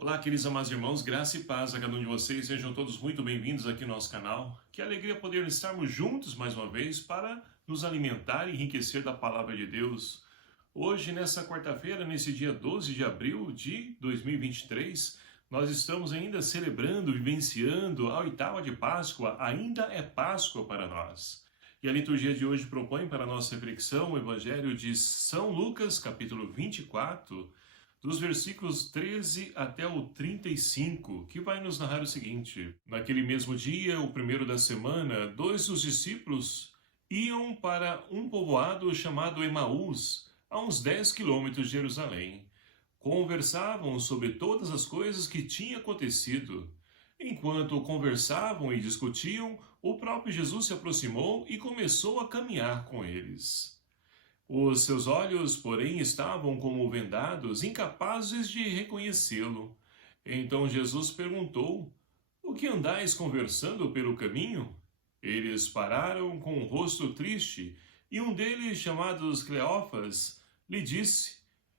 Olá, queridos amados irmãos, graça e paz a cada um de vocês, sejam todos muito bem-vindos aqui no nosso canal. Que alegria poder estarmos juntos mais uma vez para nos alimentar e enriquecer da palavra de Deus. Hoje, nessa quarta-feira, nesse dia 12 de abril de 2023, nós estamos ainda celebrando, vivenciando a oitava de Páscoa, ainda é Páscoa para nós. E a liturgia de hoje propõe para a nossa reflexão o Evangelho de São Lucas, capítulo 24, dos versículos 13 até o 35, que vai nos narrar o seguinte: naquele mesmo dia, o primeiro da semana, dois dos discípulos iam para um povoado chamado Emaús, a uns 10 quilômetros de Jerusalém. Conversavam sobre todas as coisas que tinham acontecido. Enquanto conversavam e discutiam, o próprio Jesus se aproximou e começou a caminhar com eles. Os seus olhos, porém, estavam como vendados, incapazes de reconhecê-lo. Então Jesus perguntou: O que andais conversando pelo caminho? Eles pararam com o rosto triste, e um deles, chamado Cleófas, lhe disse: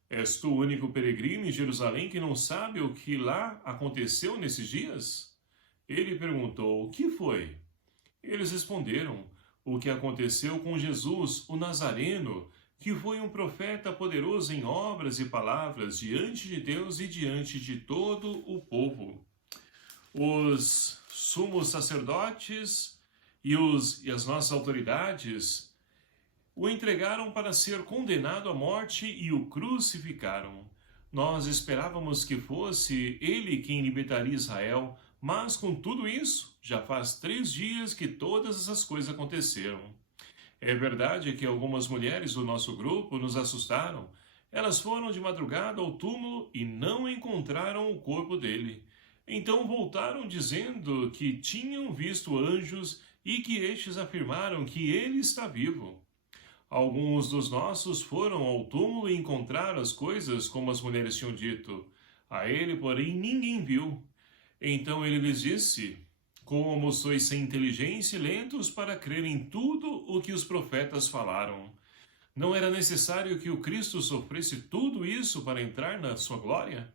És tu o único peregrino em Jerusalém que não sabe o que lá aconteceu nesses dias? Ele perguntou: O que foi? Eles responderam: O que aconteceu com Jesus, o Nazareno, que foi um profeta poderoso em obras e palavras diante de Deus e diante de todo o povo. Os sumos sacerdotes e as nossas autoridades o entregaram para ser condenado à morte e o crucificaram. Nós esperávamos que fosse ele quem libertaria Israel, mas com tudo isso, já faz 3 dias que todas essas coisas aconteceram. É verdade que algumas mulheres do nosso grupo nos assustaram. Elas foram de madrugada ao túmulo e não encontraram o corpo dele. Então voltaram dizendo que tinham visto anjos e que estes afirmaram que ele está vivo. Alguns dos nossos foram ao túmulo e encontraram as coisas como as mulheres tinham dito. A ele, porém, ninguém viu. Então ele lhes disse: Como sois sem inteligência e lentos para crer em tudo o que os profetas falaram. Não era necessário que o Cristo sofresse tudo isso para entrar na sua glória?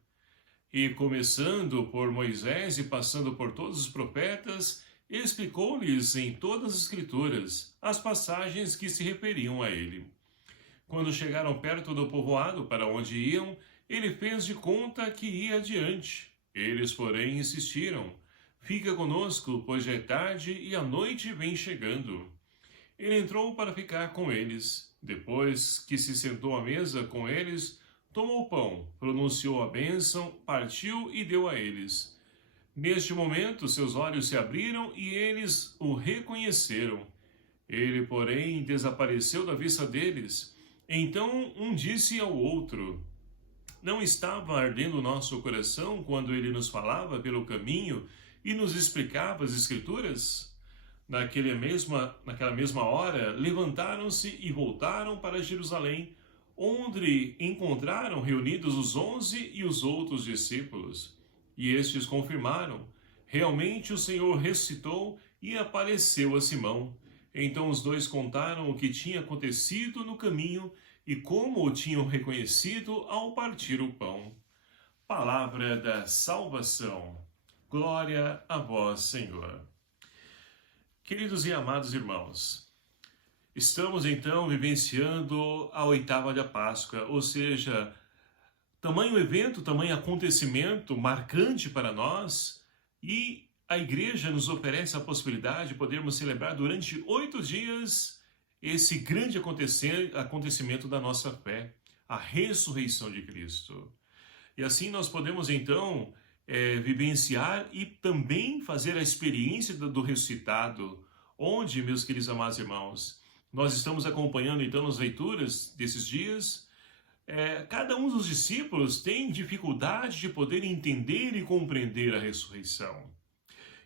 E começando por Moisés e passando por todos os profetas, explicou-lhes em todas as Escrituras as passagens que se referiam a ele. Quando chegaram perto do povoado para onde iam, ele fez de conta que ia adiante. Eles, porém, insistiram: Fica conosco, pois já é tarde e a noite vem chegando. Ele entrou para ficar com eles. Depois que se sentou à mesa com eles, tomou o pão, pronunciou a bênção, partiu e deu a eles. Neste momento, seus olhos se abriram e eles o reconheceram. Ele, porém, desapareceu da vista deles. Então um disse ao outro: Não estava ardendo o nosso coração quando ele nos falava pelo caminho e nos explicava as Escrituras? Naquela mesma hora, levantaram-se e voltaram para Jerusalém, onde encontraram reunidos os 11 e os outros discípulos. E estes confirmaram: Realmente o Senhor ressuscitou e apareceu a Simão. Então os dois contaram o que tinha acontecido no caminho e como o tinham reconhecido ao partir o pão. Palavra da salvação. Glória a vós, Senhor. Queridos e amados irmãos, estamos então vivenciando a oitava da Páscoa, ou seja, tamanho evento, tamanho acontecimento marcante para nós, e a igreja nos oferece a possibilidade de podermos celebrar durante 8 dias esse grande acontecimento da nossa fé, a ressurreição de Cristo. E assim nós podemos então vivenciar e também fazer a experiência do ressuscitado, onde, meus queridos amados irmãos, nós estamos acompanhando então nas leituras desses dias. Cada um dos discípulos tem dificuldade de poder entender e compreender a ressurreição.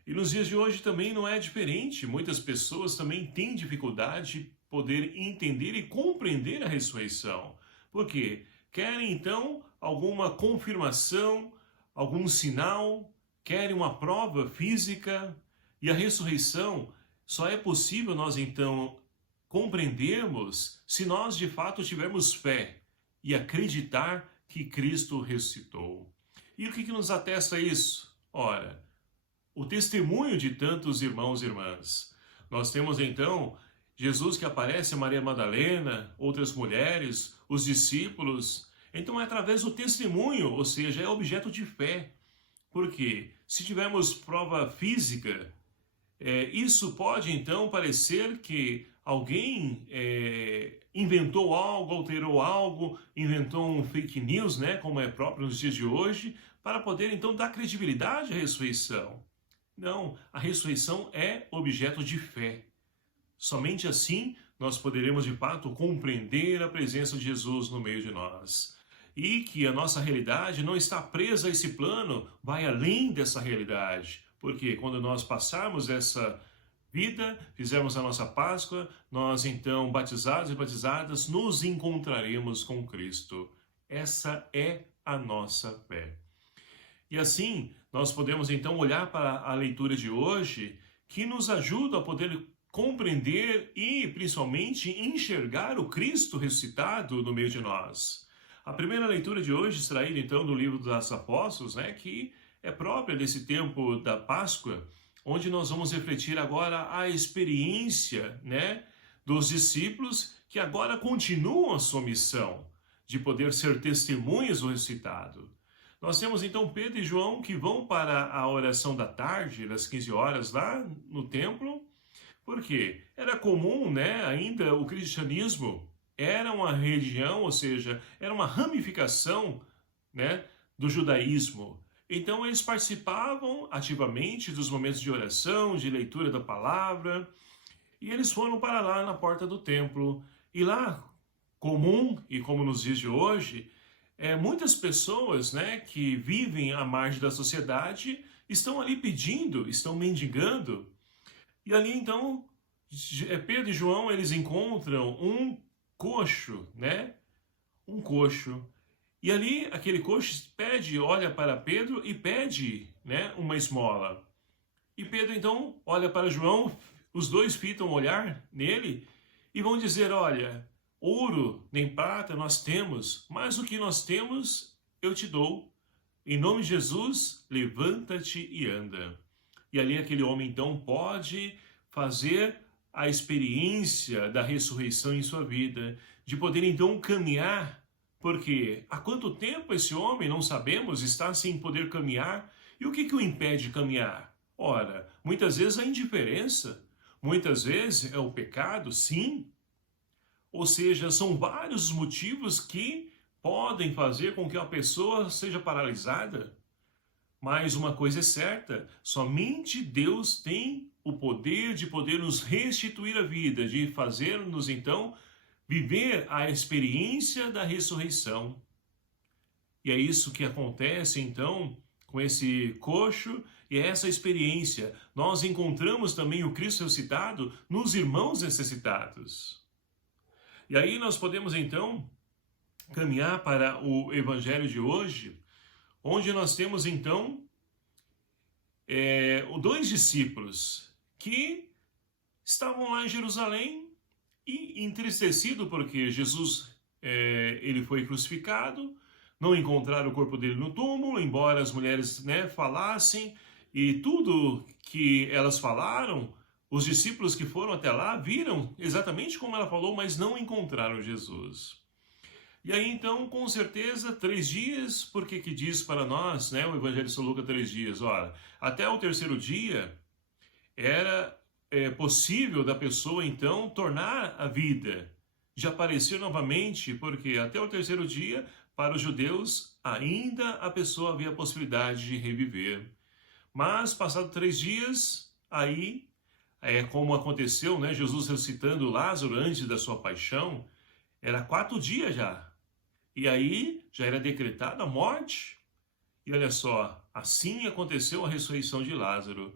E nos dias de hoje também não é diferente. Muitas pessoas também têm dificuldade de poder entender e compreender a ressurreição. Por quê? Querem então alguma confirmação, algum sinal, querem uma prova física. E a ressurreição só é possível nós então compreendermos se nós de fato tivermos fé e acreditar que Cristo ressuscitou. E o que nos atesta isso? Ora, o testemunho de tantos irmãos e irmãs. Nós temos então Jesus que aparece a Maria Madalena, outras mulheres, os discípulos. Então é através do testemunho, ou seja, é objeto de fé. Porque se tivermos prova física, isso pode então parecer que alguém inventou algo, alterou algo, inventou um fake news, né, como é próprio nos dias de hoje, para poder então dar credibilidade à ressurreição. Não, a ressurreição é objeto de fé. Somente assim nós poderemos de fato compreender a presença de Jesus no meio de nós. E que a nossa realidade não está presa a esse plano, vai além dessa realidade. Porque quando nós passarmos essa vida, fizermos a nossa Páscoa, nós então, batizados e batizadas, nos encontraremos com Cristo. Essa é a nossa fé. E assim, nós podemos então olhar para a leitura de hoje, que nos ajuda a poder compreender e principalmente enxergar o Cristo ressuscitado no meio de nós. A primeira leitura de hoje, extraída então do livro dos Apóstolos, né, que é própria desse tempo da Páscoa, onde nós vamos refletir agora a experiência, né, dos discípulos que agora continuam a sua missão de poder ser testemunhas do ressuscitado. Nós temos então Pedro e João que vão para a oração da tarde, das 15 horas, lá no templo, porque era comum, né, ainda o cristianismo era uma religião, ou seja, era uma ramificação, né, do judaísmo. Então eles participavam ativamente dos momentos de oração, de leitura da palavra, e eles foram para lá na porta do templo. E lá, comum, e como nos dias de hoje, muitas pessoas, né, que vivem à margem da sociedade estão ali pedindo, estão mendigando. E ali então, Pedro e João, eles encontram um coxo, né? Um coxo. E ali, aquele coxo pede, olha para Pedro e pede, né, uma esmola. E Pedro então olha para João, os dois fitam o olhar nele e vão dizer, olha, ouro nem prata nós temos, mas o que nós temos eu te dou. Em nome de Jesus, levanta-te e anda. E ali aquele homem então pode fazer a experiência da ressurreição em sua vida, de poder então caminhar, porque há quanto tempo esse homem, não sabemos, está sem poder caminhar, e o que o impede de caminhar? Ora, muitas vezes a indiferença, muitas vezes é o pecado, sim, ou seja, são vários os motivos que podem fazer com que a pessoa seja paralisada. Mas uma coisa é certa, somente Deus tem o poder de poder nos restituir a vida, de fazer-nos então viver a experiência da ressurreição. E é isso que acontece então com esse coxo e é essa experiência. Nós encontramos também o Cristo ressuscitado nos irmãos necessitados. E aí nós podemos então caminhar para o evangelho de hoje, onde nós temos então dois discípulos que estavam lá em Jerusalém e entristecido porque Jesus ele foi crucificado, não encontraram o corpo dele no túmulo, embora as mulheres, né, falassem, e tudo que elas falaram, os discípulos que foram até lá viram exatamente como ela falou, mas não encontraram Jesus. E aí então, com certeza, 3 dias, porque que diz para nós, né, o Evangelho de São Lucas 3 dias, olha, até o 3º dia era possível da pessoa então tornar a vida, de aparecer novamente, porque até o 3º dia, para os judeus, ainda a pessoa havia a possibilidade de reviver. Mas, passados 3 dias, aí, como aconteceu, né, Jesus ressuscitando Lázaro antes da sua paixão, era 4 dias já. E aí já era decretada a morte. E olha só, assim aconteceu a ressurreição de Lázaro.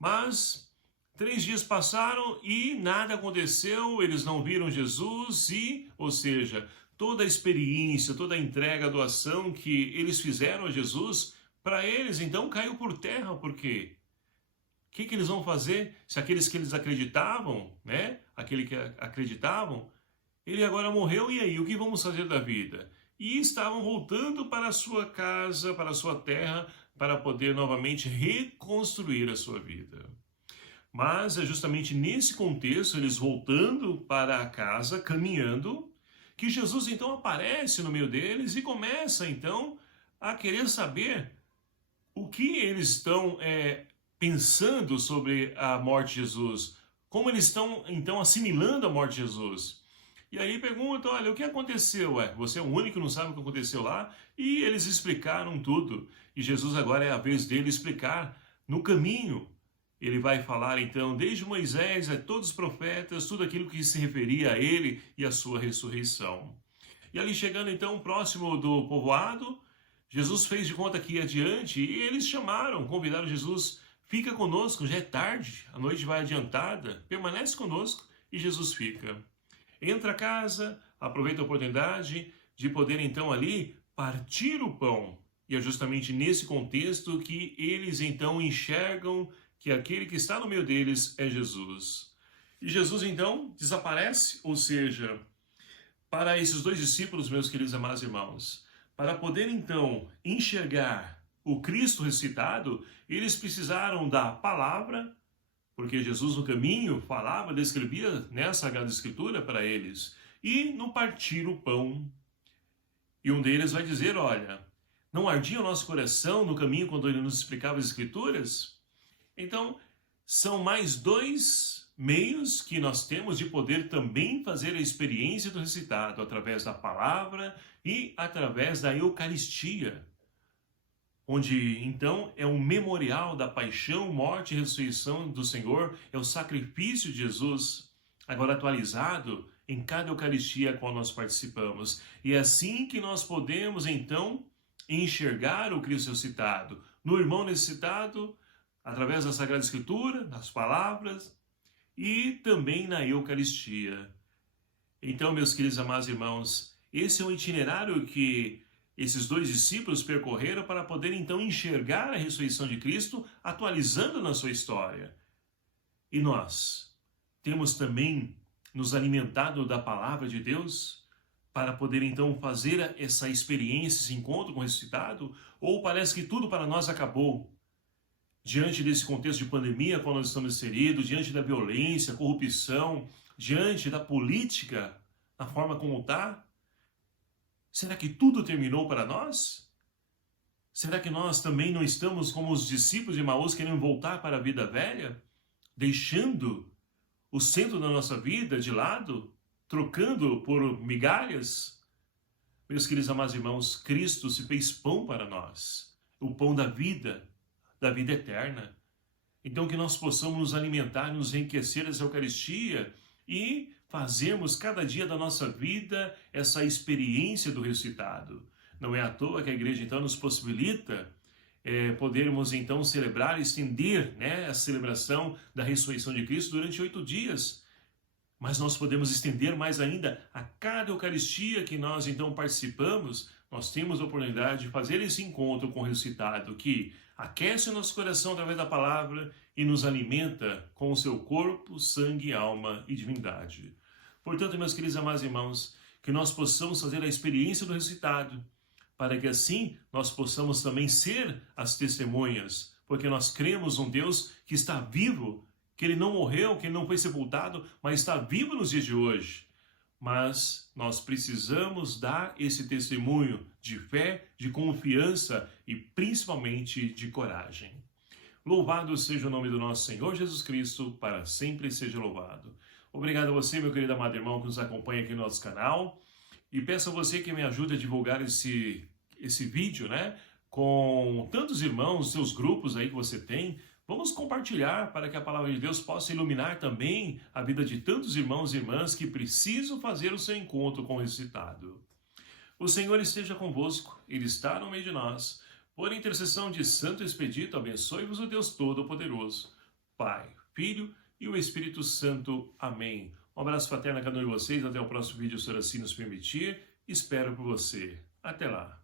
Mas 3 dias passaram e nada aconteceu, eles não viram Jesus e, ou seja, toda a experiência, toda a entrega, a doação que eles fizeram a Jesus, para eles então caiu por terra, porque o que eles vão fazer se aqueles que eles acreditavam, né, aquele que acreditavam, ele agora morreu, e aí, o que vamos fazer da vida? e estavam voltando para a sua casa, para a sua terra, para poder novamente reconstruir a sua vida. Mas é justamente nesse contexto, eles voltando para a casa, caminhando, que Jesus então aparece no meio deles e começa então a querer saber o que eles estão pensando sobre a morte de Jesus, como eles estão então assimilando a morte de Jesus. E aí perguntam, olha, o que aconteceu? Você é o único que não sabe o que aconteceu lá? E eles explicaram tudo. E Jesus agora é a vez dele explicar no caminho. Ele vai falar então, desde Moisés a todos os profetas, tudo aquilo que se referia a ele e a sua ressurreição. E ali chegando então próximo do povoado, Jesus fez de conta que ia adiante e eles chamaram, convidaram Jesus, fica conosco, já é tarde, a noite vai adiantada, permanece conosco, e Jesus fica. Entra a casa, aproveita a oportunidade de poder então ali partir o pão. E é justamente nesse contexto que eles então enxergam que aquele que está no meio deles é Jesus. E Jesus então desaparece, ou seja, para esses dois discípulos, meus queridos amados irmãos, para poder então enxergar o Cristo ressuscitado, eles precisaram da palavra, porque Jesus no caminho falava, descrevia nessa Sagrada Escritura para eles, e no partir o pão. E um deles vai dizer, olha, não ardia o nosso coração no caminho quando ele nos explicava as Escrituras? Então, são mais dois meios que nós temos de poder também fazer a experiência do ressuscitado, através da palavra e através da Eucaristia, onde então é um memorial da paixão, morte e ressurreição do Senhor, é o sacrifício de Jesus, agora atualizado em cada Eucaristia a qual nós participamos. E é assim que nós podemos então enxergar o Cristo ressuscitado, no irmão necessitado, através da Sagrada Escritura, das palavras e também na Eucaristia. Então, meus queridos amados irmãos, esse é o itinerário que esses dois discípulos percorreram para poder então enxergar a ressurreição de Cristo, atualizando na sua história. E nós temos também nos alimentado da palavra de Deus para poder então fazer essa experiência, esse encontro com o ressuscitado? Ou parece que tudo para nós acabou? Diante desse contexto de pandemia, quando nós estamos inseridos, diante da violência, corrupção, diante da política, na forma como está, será que tudo terminou para nós? Será que nós também não estamos como os discípulos de Emaús querendo voltar para a vida velha? Deixando o centro da nossa vida de lado? Trocando por migalhas? Meus queridos amados irmãos, Cristo se fez pão para nós. O pão da vida eterna. Então que nós possamos nos alimentar, nos enriquecer dessa Eucaristia e fazermos cada dia da nossa vida essa experiência do ressuscitado. Não é à toa que a igreja então nos possibilita podermos então celebrar, estender a celebração da ressurreição de Cristo durante 8 dias. Mas nós podemos estender mais ainda a cada Eucaristia que nós então participamos. Nós temos a oportunidade de fazer esse encontro com o ressuscitado que aquece o nosso coração através da palavra e nos alimenta com o seu corpo, sangue, alma e divindade. Portanto, meus queridos amados irmãos, que nós possamos fazer a experiência do ressuscitado, para que assim nós possamos também ser as testemunhas, porque nós cremos num Deus que está vivo, que ele não morreu, que ele não foi sepultado, mas está vivo nos dias de hoje. Mas nós precisamos dar esse testemunho de fé, de confiança e principalmente de coragem. Louvado seja o nome do nosso Senhor Jesus Cristo, para sempre seja louvado. Obrigado a você, meu querido amado irmão, que nos acompanha aqui no nosso canal. E peço a você que me ajude a divulgar esse vídeo, com tantos irmãos, seus grupos aí que você tem. Vamos compartilhar para que a palavra de Deus possa iluminar também a vida de tantos irmãos e irmãs que precisam fazer o seu encontro com o ressuscitado. O Senhor esteja convosco, Ele está no meio de nós. Por intercessão de Santo Expedito, abençoe-vos o Deus Todo-Poderoso, Pai, Filho e o Espírito Santo. Amém. Um abraço fraterno a cada um de vocês. Até o próximo vídeo, se assim nos permitir. Espero por você. Até lá.